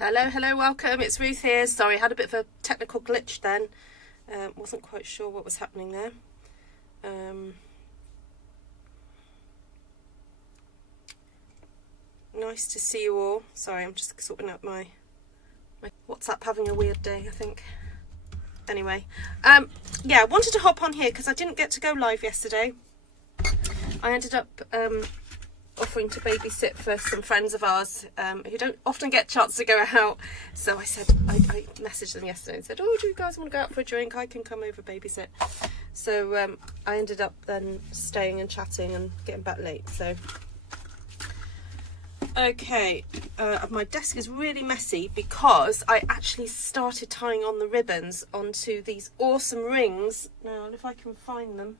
Hello, welcome. It's Ruth here. Sorry, I had a bit of a technical glitch then. Wasn't quite sure what was happening there. Nice to see you all. Sorry, I'm just sorting out my WhatsApp having a weird day, I think. Anyway, yeah, I wanted to hop on here because I didn't get to go live yesterday. I ended up offering to babysit for some friends of ours who don't often get a chance to go out. So I said, I messaged them yesterday and said, oh, do you guys want to go out for a drink? I can come over babysit. So I ended up then staying and chatting and getting back late. So, okay, my desk is really messy because I actually started tying on the ribbons onto these awesome rings. Now, if I can find them.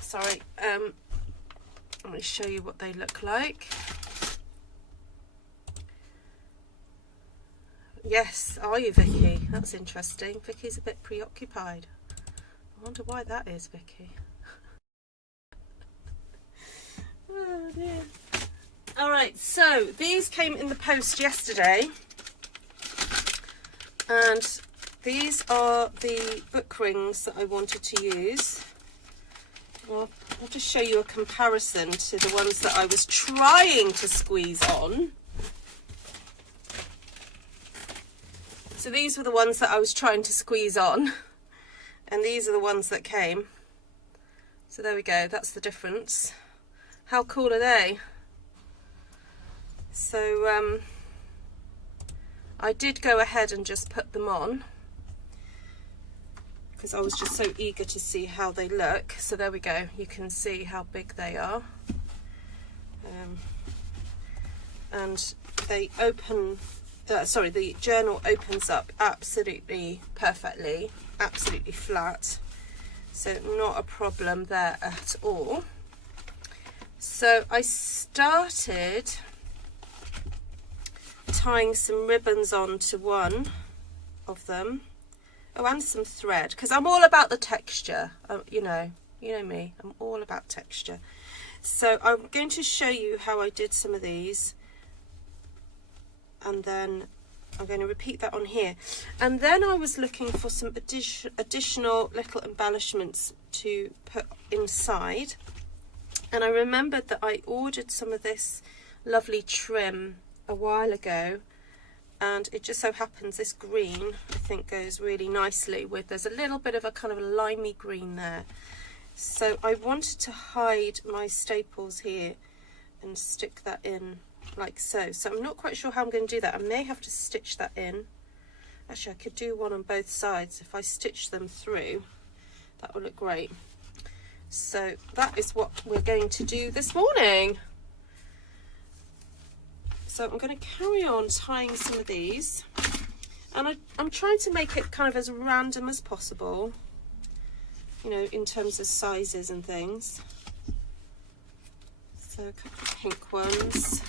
Sorry, I'm going to show you what they look like. Yes, are you, Vicky? That's interesting. Vicky's a bit preoccupied. I wonder why that is, Vicky. Oh dear. Alright, so these came in the post yesterday. And these are the book rings that I wanted to use. Well, I'll just show you a comparison to the ones that I was trying to squeeze on. So these were the ones that I was trying to squeeze on, and these are the ones that came. So there we go, that's the difference. How cool are they? So I did go ahead and just put them on, because I was just so eager to see how they look. So there we go, you can see how big they are. And they open, sorry, the journal opens up absolutely perfectly, absolutely flat. So not a problem there at all. So I started tying some ribbons onto one of them. Oh, and some thread, because I'm all about the texture. You know me, I'm all about texture. So I'm going to show you how I did some of these, and then I'm going to repeat that on here. And then I was looking for some additional little embellishments to put inside, and I remembered that I ordered some of this lovely trim a while ago. And it just so happens this green, I think, goes really nicely with, there's a little bit of a kind of a limey green there. So I wanted to hide my staples here and stick that in like so. So I'm not quite sure how I'm going to do that. I may have to stitch that in. Actually, I could do one on both sides. If I stitch them through, that will look great. So that is what we're going to do this morning. So I'm going to carry on tying some of these, and I'm trying to make it kind of as random as possible, you know, in terms of sizes and things. So a couple of pink ones.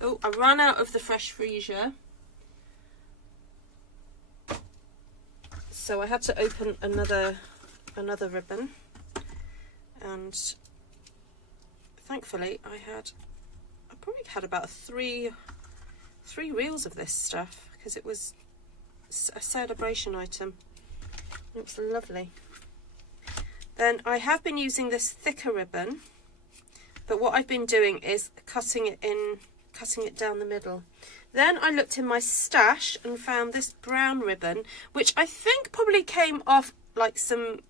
Oh, I ran out of the fresh freesia, so I had to open another ribbon, and thankfully I probably had about three reels of this stuff, because it was a celebration item. It looks lovely. Then I have been using this thicker ribbon, but what I've been doing is cutting it down the middle. Then I looked in my stash and found this brown ribbon, which I think probably came off like some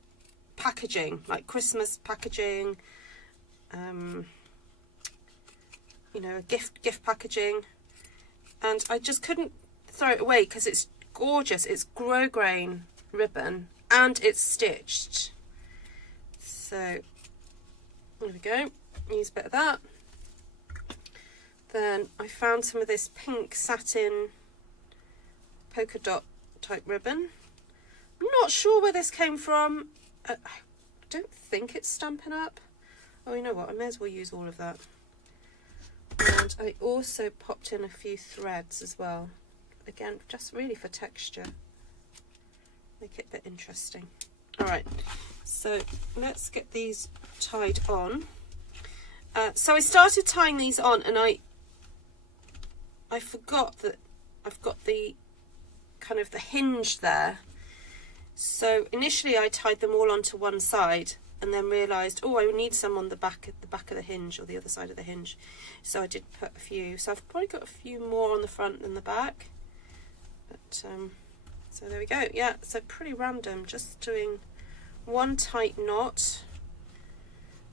packaging, like Christmas packaging, you know, gift packaging, and I just couldn't throw it away because it's gorgeous. It's grosgrain ribbon and it's stitched. So there we go, use a bit of that. Then I found some of this pink satin polka dot type ribbon. I'm not sure where this came from. I don't think it's Stampin' Up. Oh, you know what, I may as well use all of that. And I also popped in a few threads as well. Again, just really for texture. Make it a bit interesting. All right, so let's get these tied on. So I started tying these on, and I forgot that I've got the kind of the hinge there. So initially I tied them all onto one side, and then realised, oh, I would need some on the back of the hinge, or the other side of the hinge. So I did put a few. So I've probably got a few more on the front than the back. But so there we go. Yeah, so pretty random. Just doing one tight knot,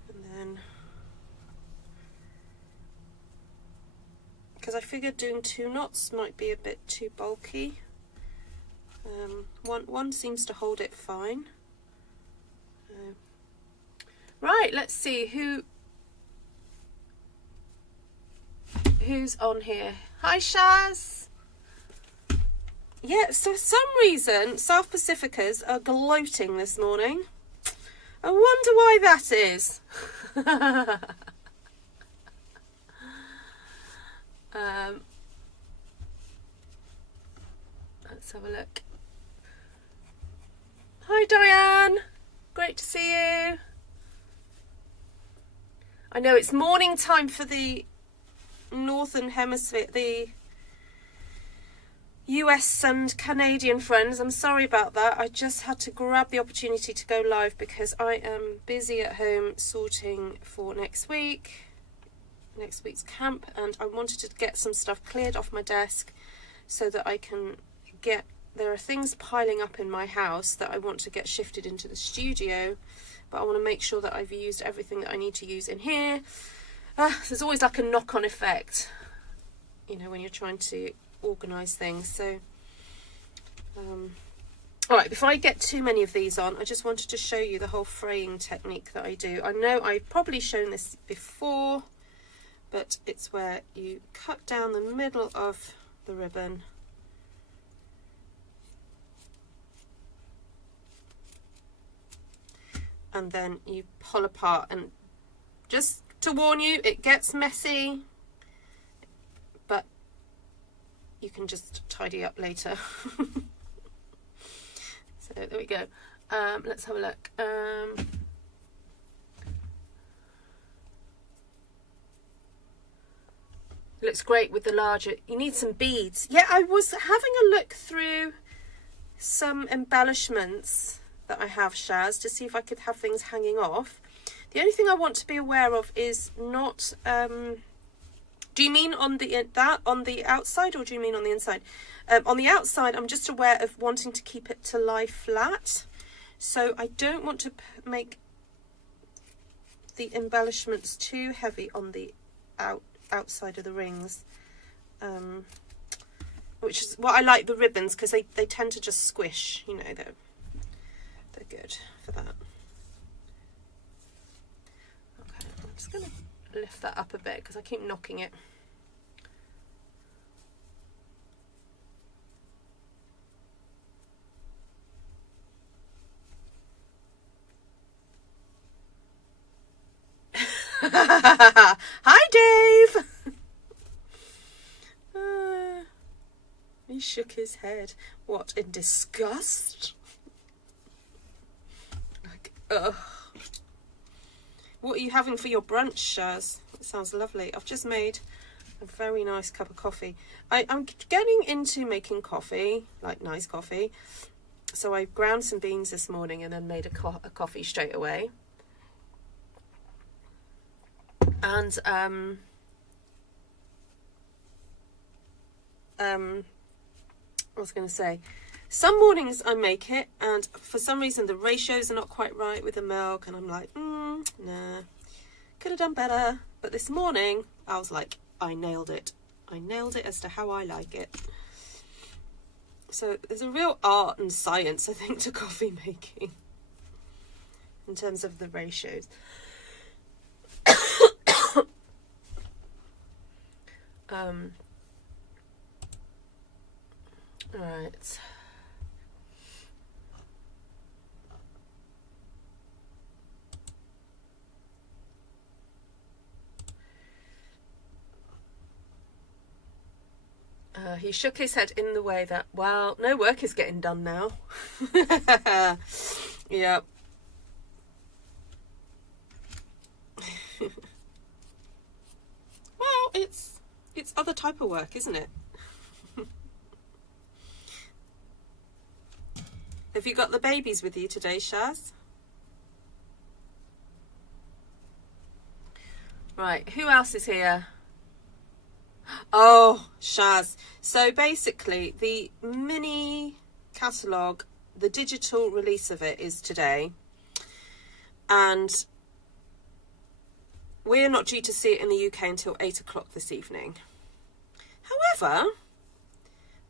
and then, because I figured doing 2 knots might be a bit too bulky. One seems to hold it fine. Right, let's see who's on here. Hi, Shaz. Yeah, so for some reason South Pacificas are gloating this morning. I wonder why that is. Let's have a look. Hi, Diane. Great to see you. I know it's morning time for the Northern Hemisphere, the US and Canadian friends. I'm sorry about that. I just had to grab the opportunity to go live because I am busy at home sorting for next week's camp, and I wanted to get some stuff cleared off my desk so that I can get, there are things piling up in my house that I want to get shifted into the studio, but I want to make sure that I've used everything that I need to use in here. There's always like a knock-on effect, you know, when you're trying to organise things. So, all right, before I get too many of these on, I just wanted to show you the whole fraying technique that I do. I know I've probably shown this before, but it's where you cut down the middle of the ribbon and then you pull apart, and just to warn you, it gets messy, but you can just tidy up later. So there we go. Let's have a look. Looks great with the larger. You need some beads. Yeah, I was having a look through some embellishments that I have, Shaz, to see if I could have things hanging off. The only thing I want to be aware of is not. Do you mean on the outside, or do you mean on the inside? On the outside, I'm just aware of wanting to keep it to lie flat, so I don't want to make the embellishments too heavy on the outside of the rings, which is what I like the ribbons, because they tend to just squish, you know, they're good for that. Okay, I'm just going to lift that up a bit because I keep knocking it. Hi, Dave. He shook his head. What, in disgust? Like, ugh. What are you having for your brunch, Shaz? It sounds lovely. I've just made a very nice cup of coffee. I'm getting into making coffee, like nice coffee. So I ground some beans this morning and then made a coffee straight away. And I was going to say, some mornings I make it, and for some reason the ratios are not quite right with the milk, and I'm like, nah, could have done better. But this morning I was like, I nailed it. I nailed it as to how I like it. So there's a real art and science, I think, to coffee making in terms of the ratios. All right. He shook his head in the way that, well, no work is getting done now. Yep. Well, it's other type of work, isn't it? Have you got the babies with you today, Shaz? Right, who else is here? Oh, Shaz. So basically, the mini catalogue, the digital release of it is today. And we're not due to see it in the UK until 8 o'clock this evening. However,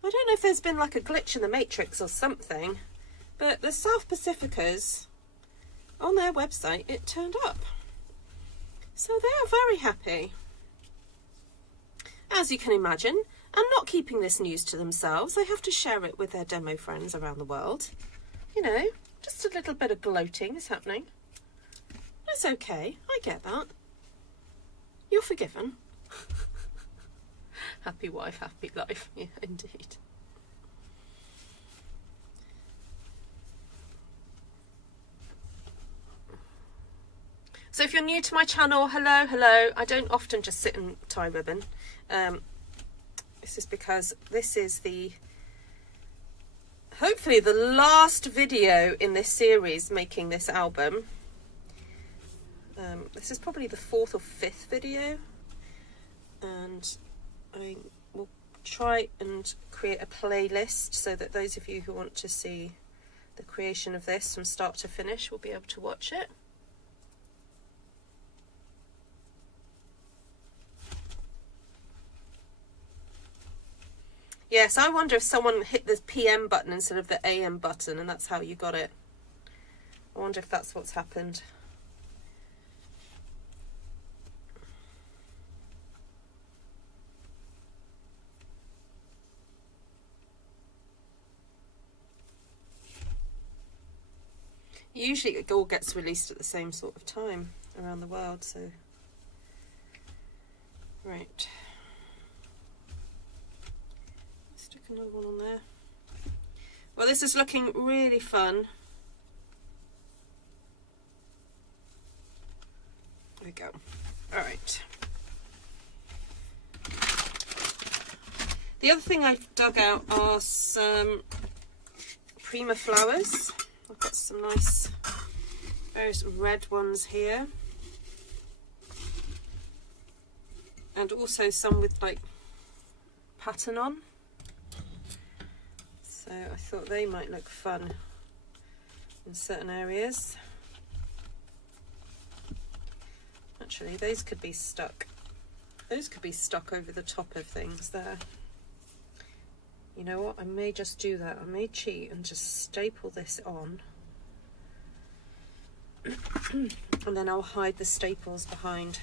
I don't know if there's been like a glitch in the matrix or something, but the South Pacificas, on their website, it turned up. So they are very happy, as you can imagine, and not keeping this news to themselves. They have to share it with their demo friends around the world. You know, just a little bit of gloating is happening. It's okay, I get that. You're forgiven. Happy wife, happy life. Yeah, indeed. So if you're new to my channel, hello. I don't often just sit and tie ribbon. This is because this is hopefully the last video in this series making this album. This is probably the 4th or 5th video, and I will try and create a playlist so that those of you who want to see the creation of this from start to finish will be able to watch it. Yes, I wonder if someone hit the PM button instead of the AM button and that's how you got it. I wonder if that's what's happened. Usually it all gets released at the same sort of time around the world, so... Right. Stick another one on there. Well, this is looking really fun. There we go. All right. The other thing I dug out are some Prima flowers. I've got some nice various red ones here, and also some with like pattern on, so I thought they might look fun in certain areas. Actually, those could be stuck over the top of things there. You know what, I may just do that. I may cheat and just staple this on. And then I'll hide the staples behind.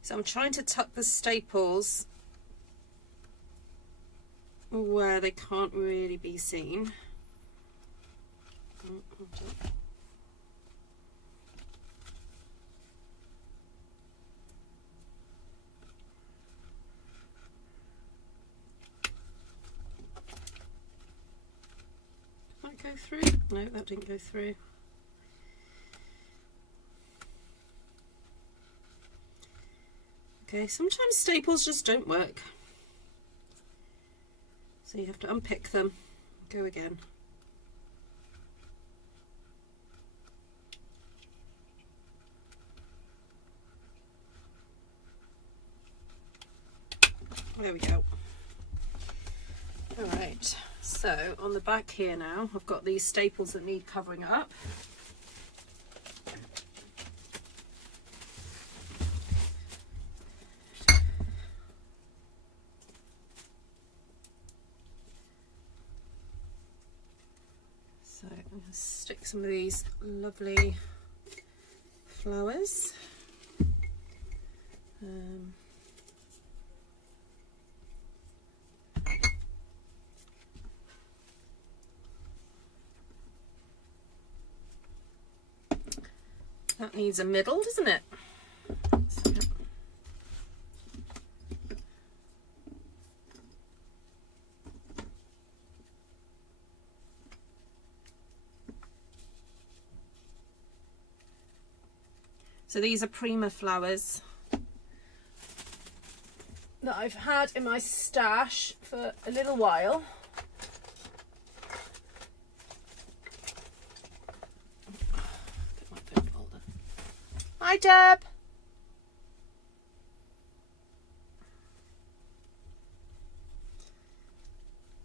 So I'm trying to tuck the staples where they can't really be seen. That go through? No, that didn't go through. Okay, sometimes staples just don't work. So you have to unpick them, go again. There we go. All right, so on the back here now, I've got these staples that need covering up. So I'm going to stick some of these lovely flowers. That needs a middle, doesn't it? So these are Prima flowers that I've had in my stash for a little while. Get my bone folder. Hi, Deb.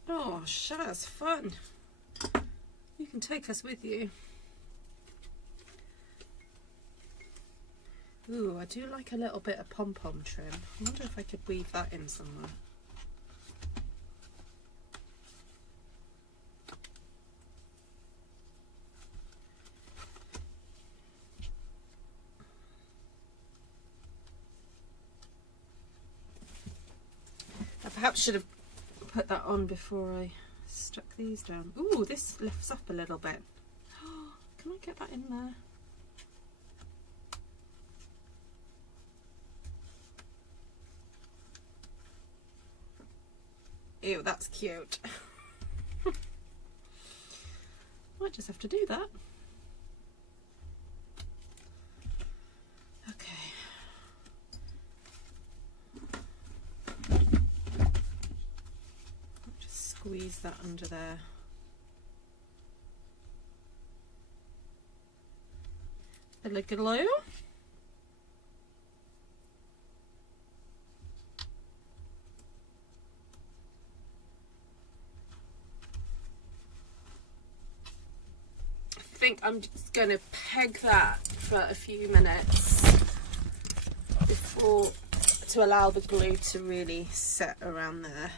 Oh, Shaz, fun. You can take us with you. Ooh, I do like a little bit of pom-pom trim. I wonder if I could weave that in somewhere. I perhaps should have put that on before I stuck these down. Ooh, this lifts up a little bit. Can I get that in there? Ew, that's cute. Might just have to do that. Okay. Just squeeze that under there. Bit of glue. I think I'm just going to peg that for a few minutes before, to allow the glue to really set around there.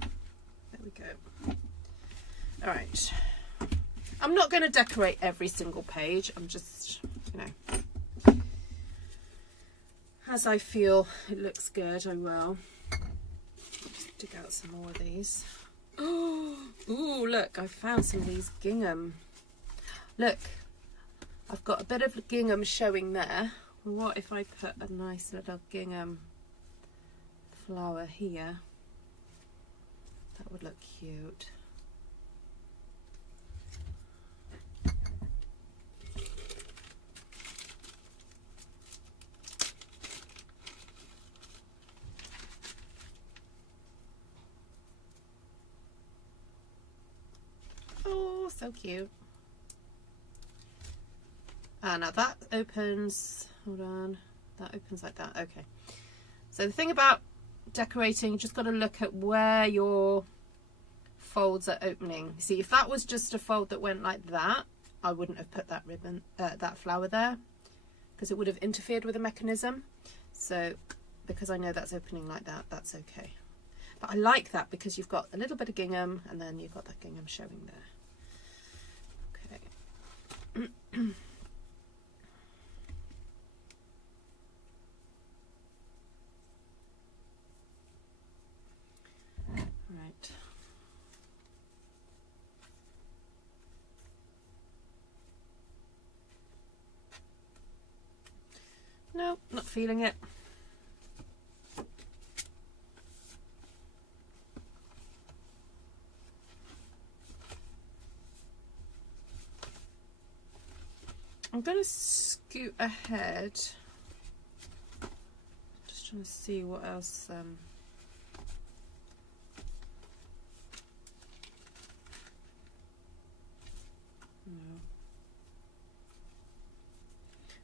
There we go. All right. I'm not going to decorate every single page. I'm just, you know, as I feel it looks good, I will. Just dig out some more of these. Oh, ooh, look, I found some of these gingham. Look, I've got a bit of gingham showing there. What if I put a nice little gingham flower here? That would look cute. So cute. Now that opens, hold on, that opens like that. Okay, so the thing about decorating, you just got to look at where your folds are opening. See, if that was just a fold that went like that, I wouldn't have put that ribbon, that flower there, because it would have interfered with the mechanism. So because I know that's opening like that, that's okay. But I like that because you've got a little bit of gingham and then you've got that gingham showing there. Right. No, not feeling it. I'm going to scoot ahead, just trying to see what else.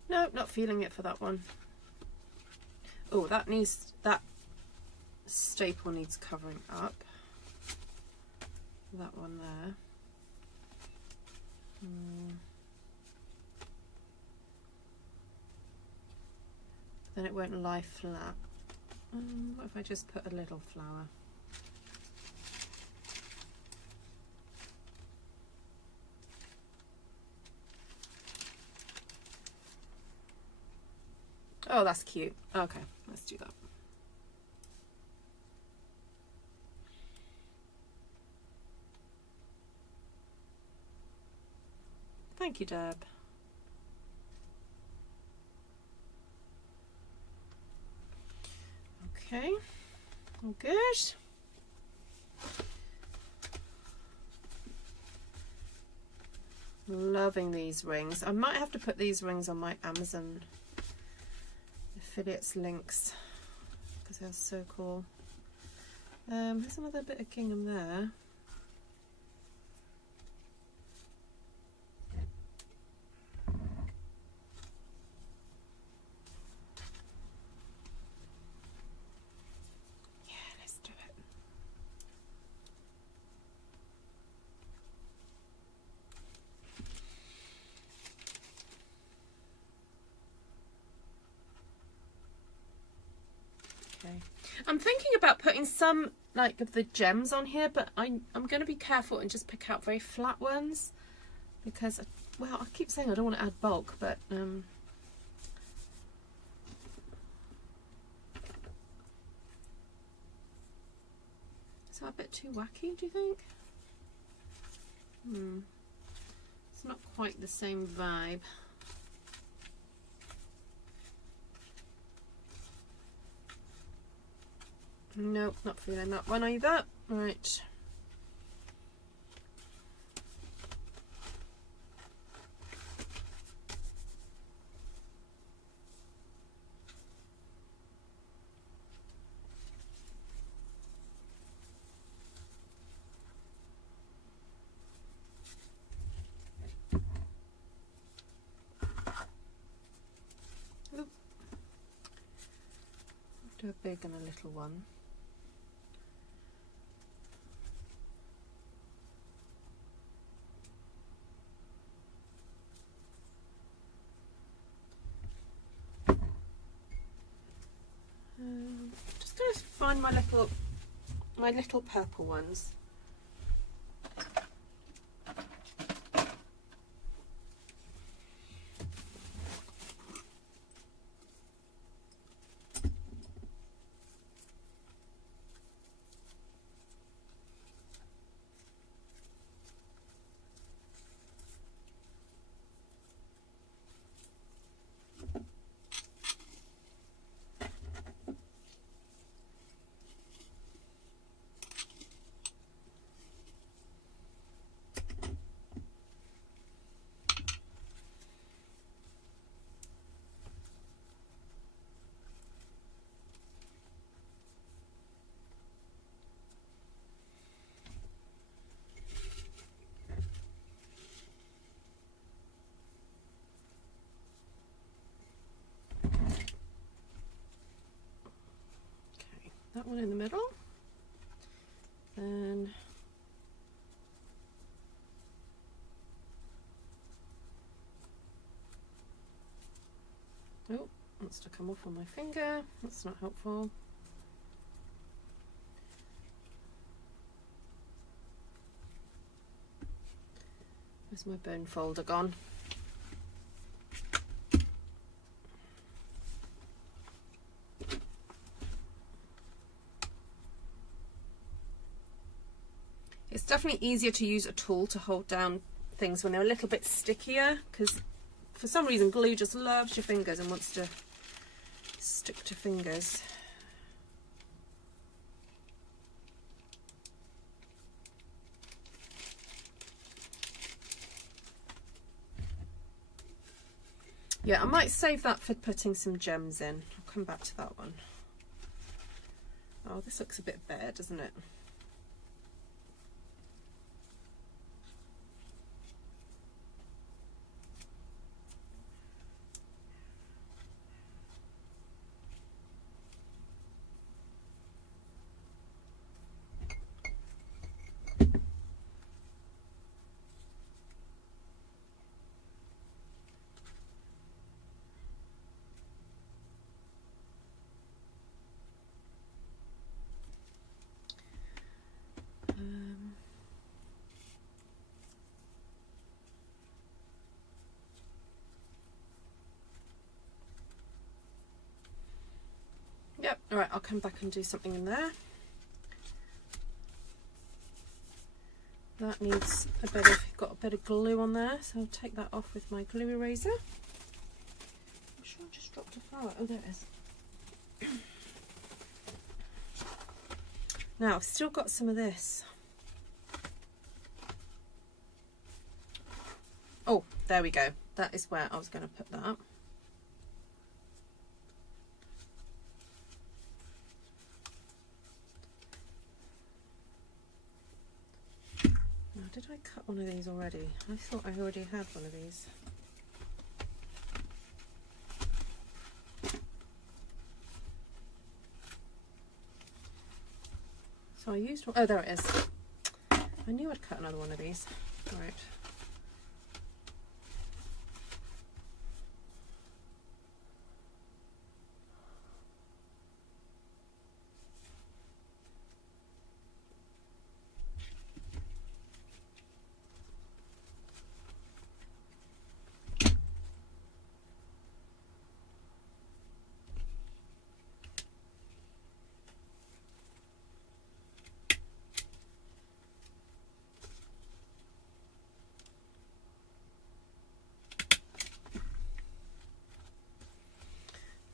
No, not feeling it for that one. Oh, that staple needs covering up. That one there. Then it won't lie flat. What if I just put a little flower? Oh, that's cute. Okay, let's do that. Thank you, Deb. Okay, all good. Loving these rings. I might have to put these rings on my Amazon affiliates links because they're so cool. There's another bit of gingham there. I'm thinking about putting some like of the gems on here, but I'm going to be careful and just pick out very flat ones because, well, I keep saying I don't want to add bulk, but is that a bit too wacky, do you think? It's not quite the same vibe. Nope, not feeling that one either. Right. Oop. Do a big and a little one. Just going to find my little purple ones. That one in the middle, and oh, wants to come off on my finger. That's not helpful. Where's my bone folder gone? It's definitely easier to use a tool to hold down things when they're a little bit stickier, because for some reason glue just loves your fingers and wants to stick to fingers. Yeah, I might save that for putting some gems in. I'll come back to that one. Oh, this looks a bit bare, doesn't it? Yep, all right, I'll come back and do something in there. That needs a bit of, got a bit of glue on there, so I'll take that off with my glue eraser. I'm sure I just dropped a flower. Oh, there it is. Now, I've still got some of this. Oh, there we go. That is where I was going to put that. Now, did I cut one of these already? I thought I already had one of these. So I used one. Oh, there it is. I knew I'd cut another one of these. All right.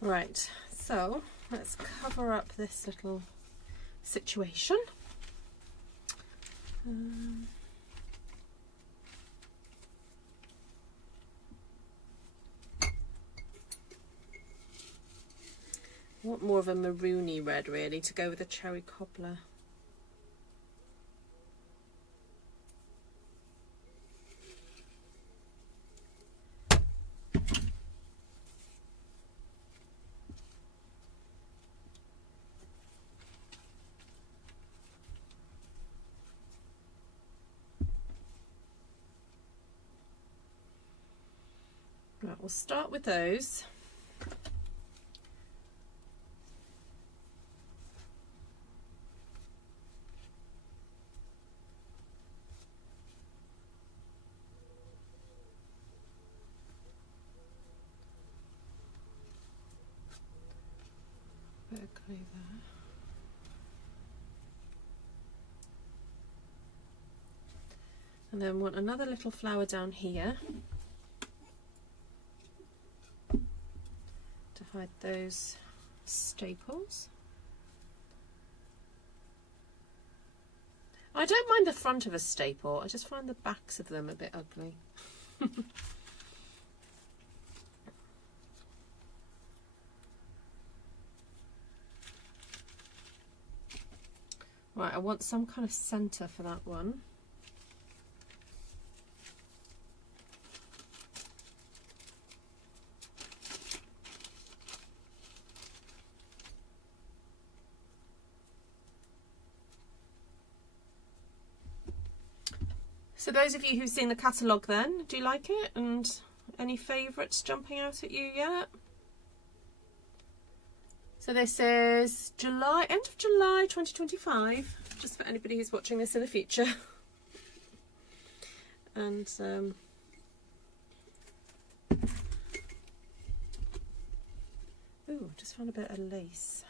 Right, so let's cover up this little situation. I want more of a maroony red really to go with the cherry cobbler. Right, we'll start with those. Bit of glue there. And then want another little flower down here to hide those staples. I don't mind the front of a staple, I just find the backs of them a bit ugly. Right, I want some kind of centre for that one. So those of you who've seen the catalogue then, do you like it? And any favourites jumping out at you yet? So this is July, end of July 2025, just for anybody who's watching this in the future. And ooh, just found a bit of lace.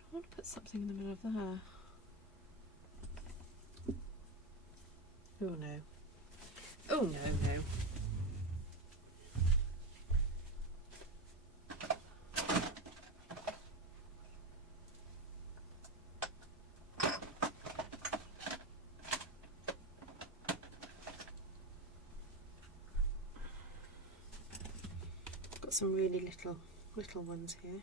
I want to put something in the middle of there. Oh no. Oh no, no. Got some really little ones here.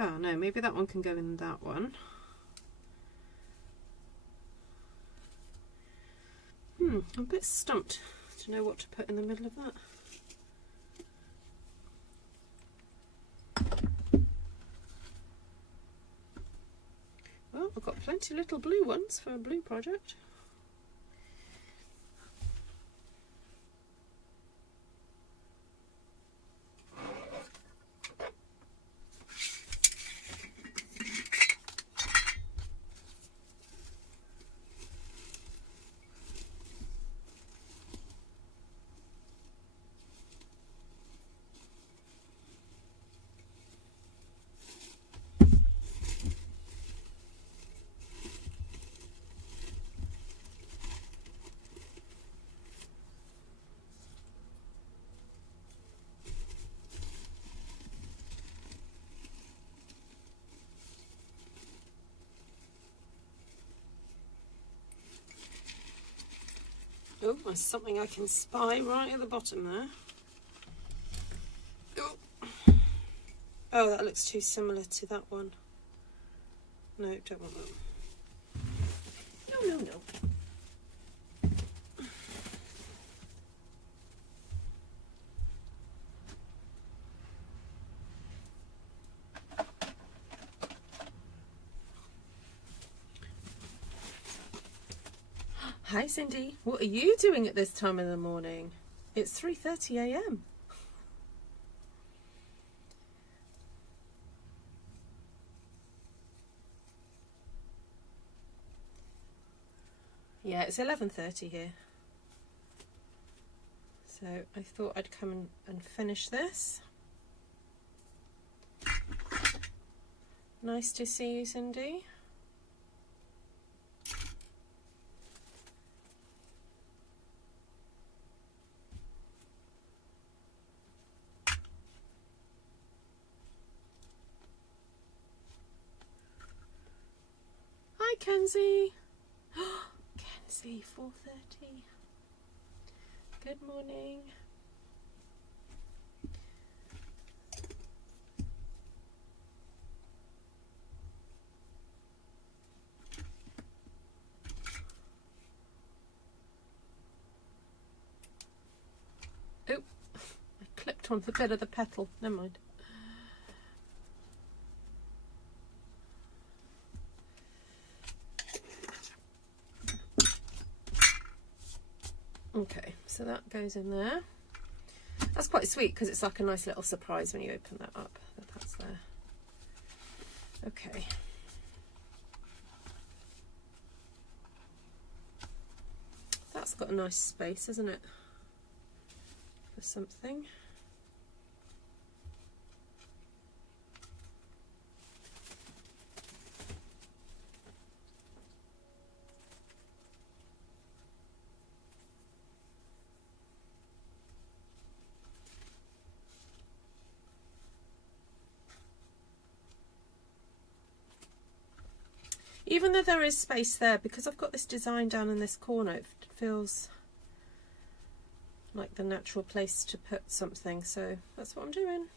Oh no, maybe that one can go in that one. I'm a bit stumped to know what to put in the middle of that. Well, I've got plenty of little blue ones for a blue project. Oh, there's something I can spy right at the bottom there. Oh, oh, that looks too similar to that one. No, don't want that. No, no, no. Hi Cindy, what are you doing at this time in the morning? It's 3:30 a.m. Yeah, it's 11:30 here. So I thought I'd come and finish this. Nice to see you, Cindy. Hi, Kenzie. Kenzie, 4:30. Good morning. Oh, I clipped on the bit of the petal. Never mind. Okay, so that goes in there. That's quite sweet because it's like a nice little surprise when you open that up, that that's there. Okay. That's got a nice space, hasn't it? For something. Even though there is space there, because I've got this design down in this corner, it feels like the natural place to put something, so that's what I'm doing.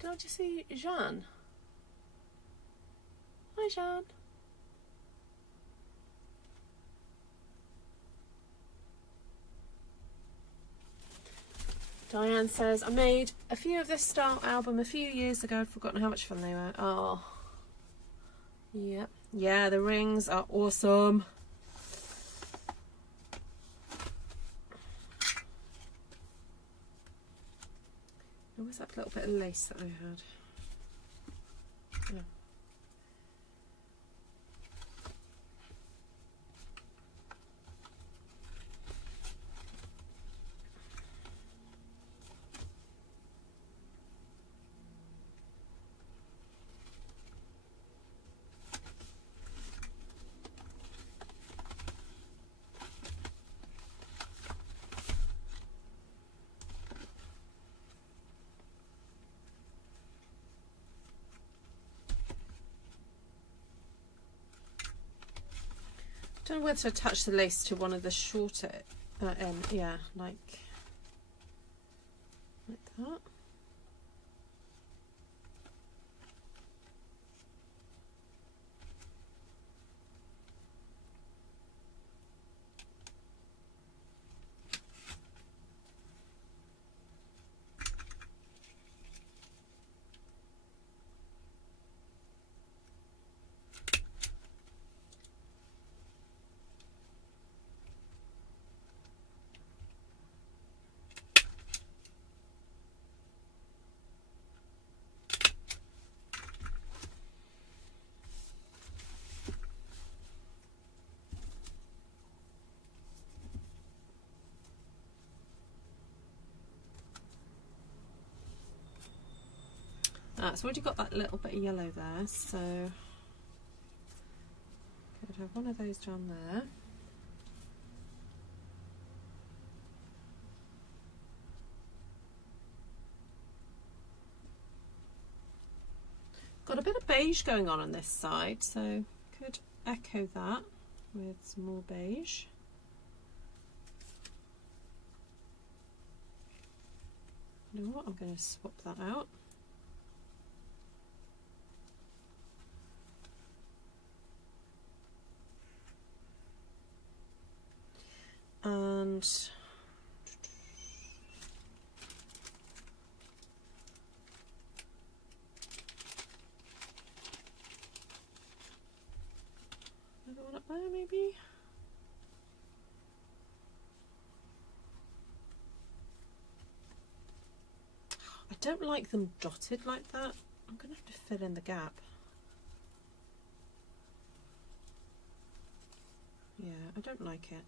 Did I just see Jeanne? Hi, Jeanne. Diane says, I made a few of this style album a few years ago. I'd forgotten how much fun they were. Oh, yep. Yeah, the rings are awesome. What was that little bit of lace that I had? Yeah. I don't know whether to attach the lace to one of the shorter end. Yeah, like that. So already got that little bit of yellow there, so could have one of those down there. got a bit of beige going on this side, so could echo that with some more beige. You know what, I'm going to swap that out. And another one up there maybe. I don't like them dotted like that. I'm going to have to fill in the gap. Yeah, I don't like it.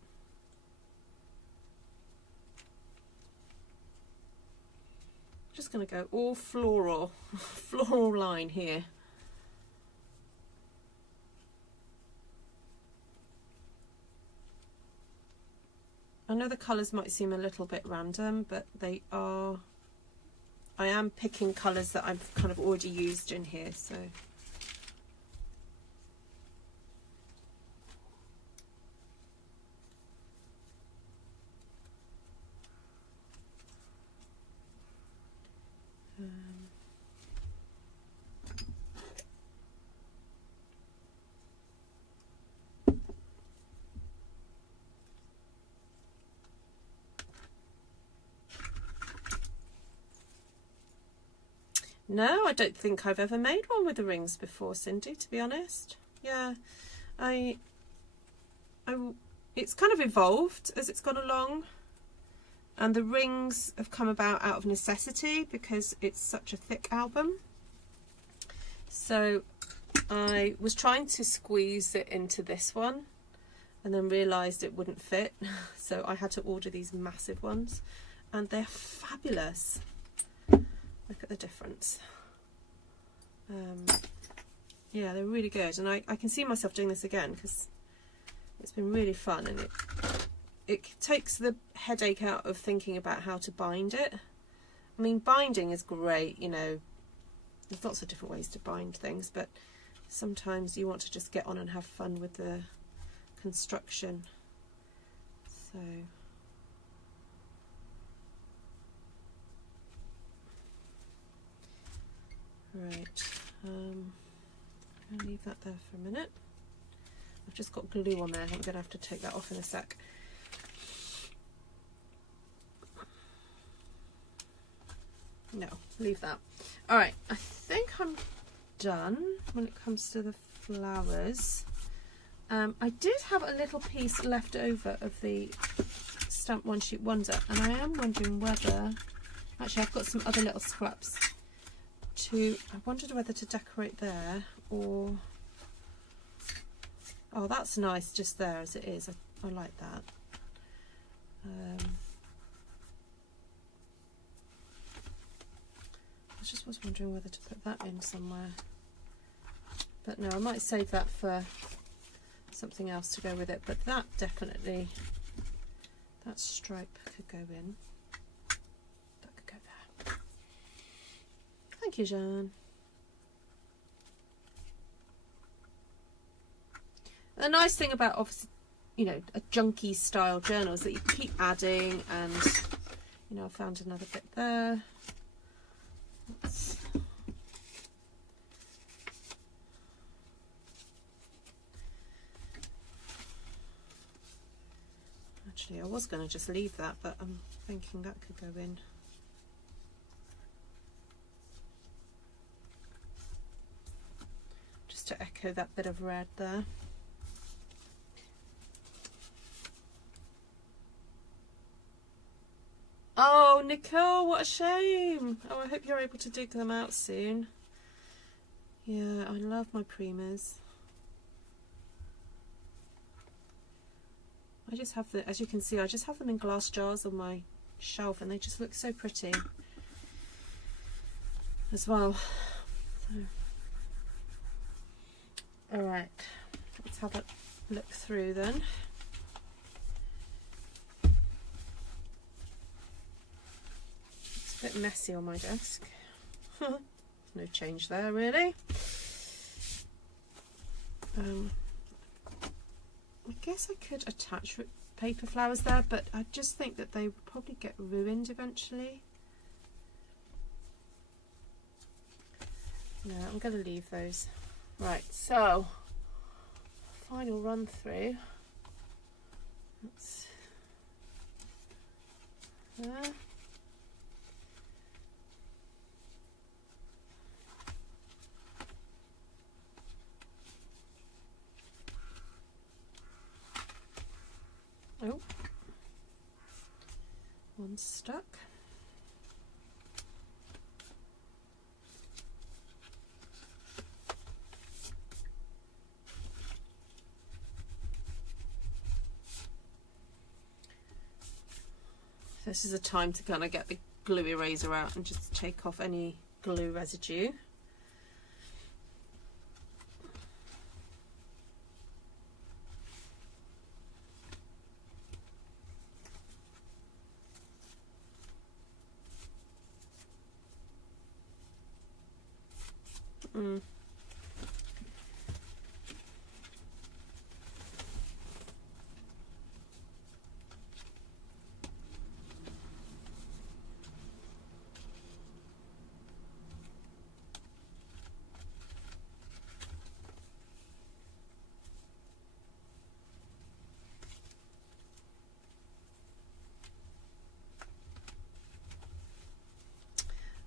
Just going to go all floral, floral line here. I know the colours might seem a little bit random, but they are. I am picking colours that I've kind of already used in here, so. No, I don't think I've ever made one with the rings before, Cindy, to be honest. Yeah, it's kind of evolved as it's gone along, and the rings have come about out of necessity because it's such a thick album. So I was trying to squeeze it into this one and then realised it wouldn't fit, so I had to order these massive ones, and they're fabulous. Look at the difference. Yeah, they're really good, and I can see myself doing this again because it's been really fun, and it takes the headache out of thinking about how to bind it. I mean, binding is great, you know, there's lots of different ways to bind things, but sometimes you want to just get on and have fun with the construction. So right, I'll leave that there for a minute. I've just got glue on there, I'm going to have to take that off in a sec. No, leave that. Alright, I think I'm done when it comes to the flowers. I did have a little piece left over of the Stamp One Sheet Wonder, and I am wondering whether, actually I've got some other little scraps. I wondered whether to decorate there or, oh, that's nice just there as it is. I like that. I just was wondering whether to put that in somewhere, but no, I might save that for something else to go with it. But that definitely, that stripe could go in. That could go there. Thank you, Jean. The nice thing about, obviously, you know, a junky style journal is that you can keep adding, and, you know, I found another bit there. Actually, I was going to just leave that, but I'm thinking that could go in. Just to echo that bit of red there. Oh, Nicole, what a shame. Oh, I hope you're able to dig them out soon. Yeah, I love my Primas. I just have the, as you can see, I just have them in glass jars on my shelf, and they just look so pretty as well. So, all right, let's have a look through then. It's a bit messy on my desk. No change there really. I guess I could attach paper flowers there, but I just think that they would probably get ruined eventually. No, I'm going to leave those. Right, so final run through. That's there. Oh, one's stuck. This is a time to kind of get the glue eraser out and just take off any glue residue.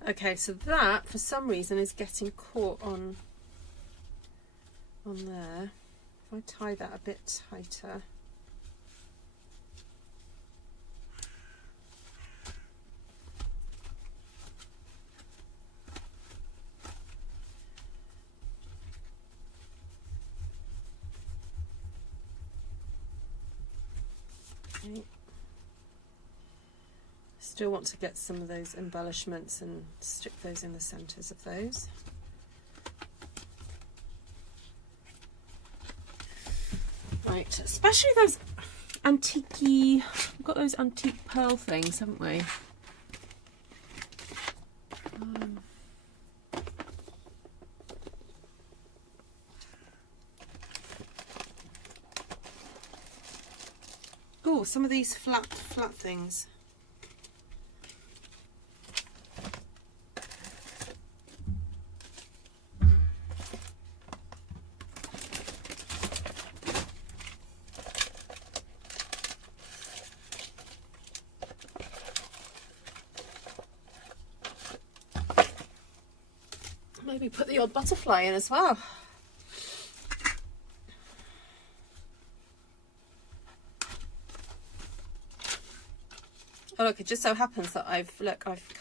Okay, so that for some reason is getting caught on there. If I tie that a bit tighter. Okay. Still want to get some of those embellishments and stick those in the centres of those. Right, especially those antique-y, we've got those antique pearl things, haven't we? Oh, some of these flat things. Maybe put the odd butterfly in as well. Oh look, it just so happens that I've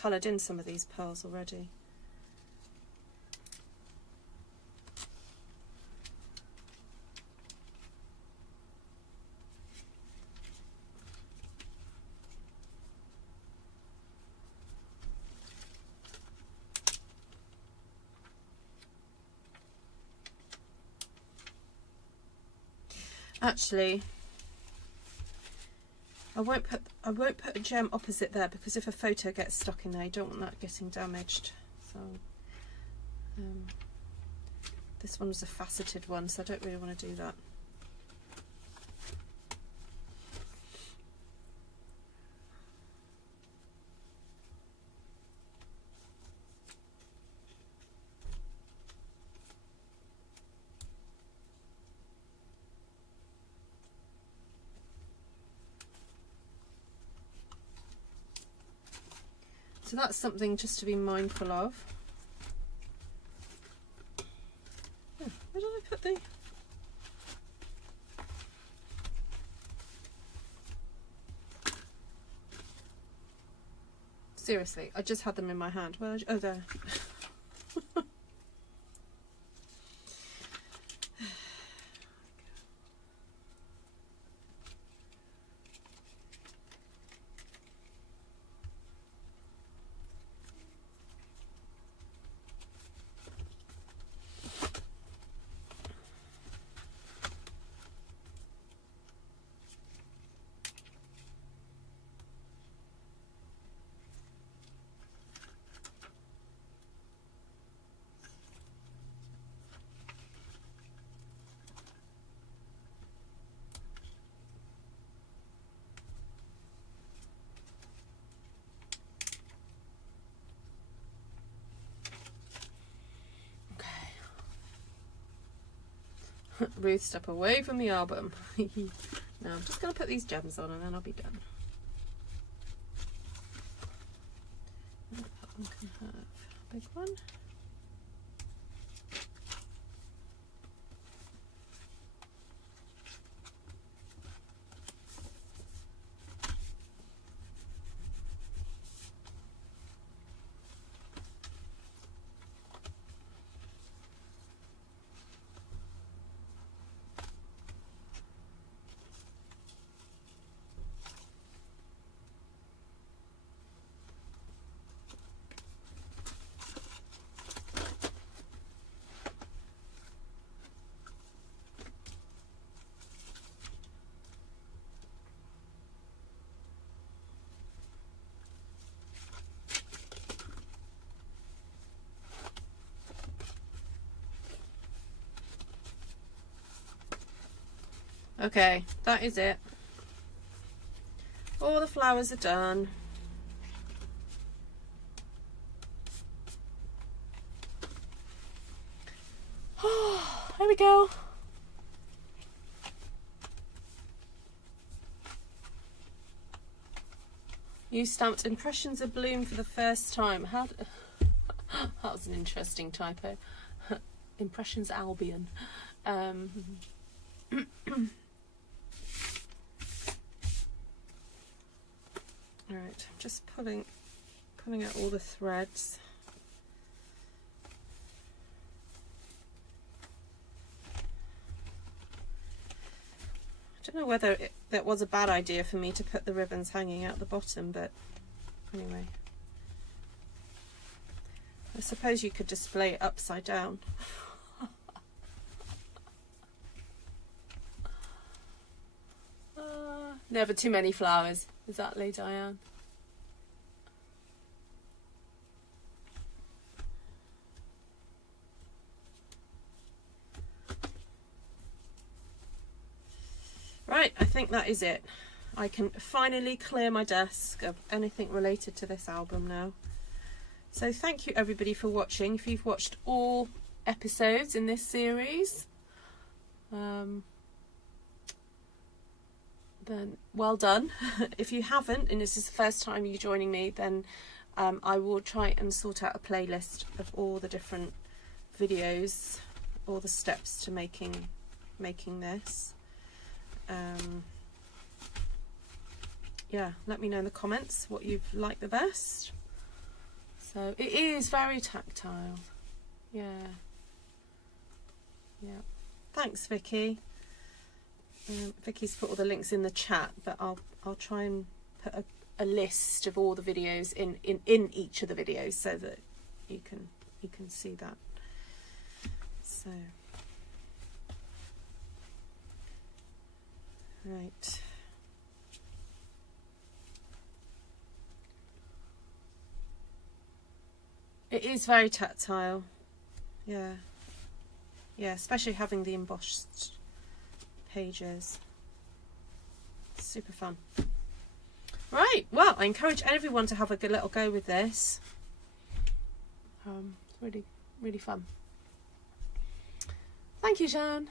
coloured in some of these pearls already. Actually, I won't put a gem opposite there, because if a photo gets stuck in there, you don't want that getting damaged. So this one was a faceted one, so I don't really want to do that. So that's something just to be mindful of. Oh, where did I put the... Seriously, I just had them in my hand. Where? Oh, there. Ruth, step away from the album. Now I'm just going to put these gems on and then I'll be done. That one can have a big one. Okay, that is it. All the flowers are done. Oh, there we go. You stamped Impressions of Bloom for the first time. How? That was an interesting typo. Impressions Albion. Alright, just pulling out all the threads. I don't know whether that was a bad idea for me to put the ribbons hanging out the bottom, but anyway. I suppose you could display it upside down. Never too many flowers. Exactly, Diane. Right, I think that is it. I can finally clear my desk of anything related to this album now. So thank you everybody for watching. If you've watched all episodes in this series, then well done. If you haven't, and this is the first time you're joining me, then I will try and sort out a playlist of all the different videos, all the steps to making this. Yeah, let me know in the comments what you've liked the best. So it is very tactile. Yeah. Thanks, Vicky. Vicky's put all the links in the chat, but I'll try and put a list of all the videos in each of the videos so that you can see that. So right. It is very tactile. Yeah, especially having the embossed pages. Super fun. Right, well, I encourage everyone to have a good little go with this. It's really fun. Thank you, Jeanne.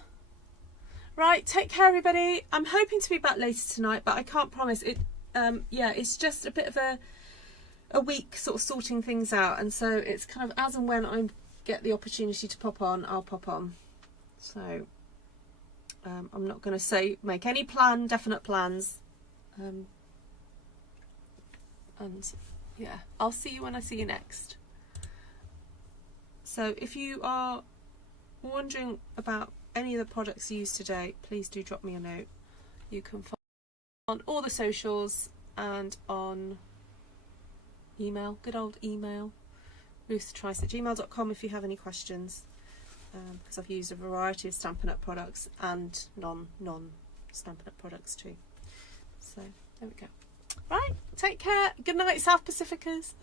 Right, take care everybody. I'm hoping to be back later tonight, but I can't promise it. Yeah, it's just a bit of a week sort of sorting things out, and so it's kind of as and when I get the opportunity to pop on, I'll pop on. So I'm not going to make any definite plans, and yeah, I'll see you when I see you next. So if you are wondering about any of the products used today, please do drop me a note. You can find on all the socials and on email, good old email, ruth@gmail.com if you have any questions, because I've used a variety of Stampin' Up products and non-Stampin' Up products too. So there we go. Right, take care. Good night, South Pacificers.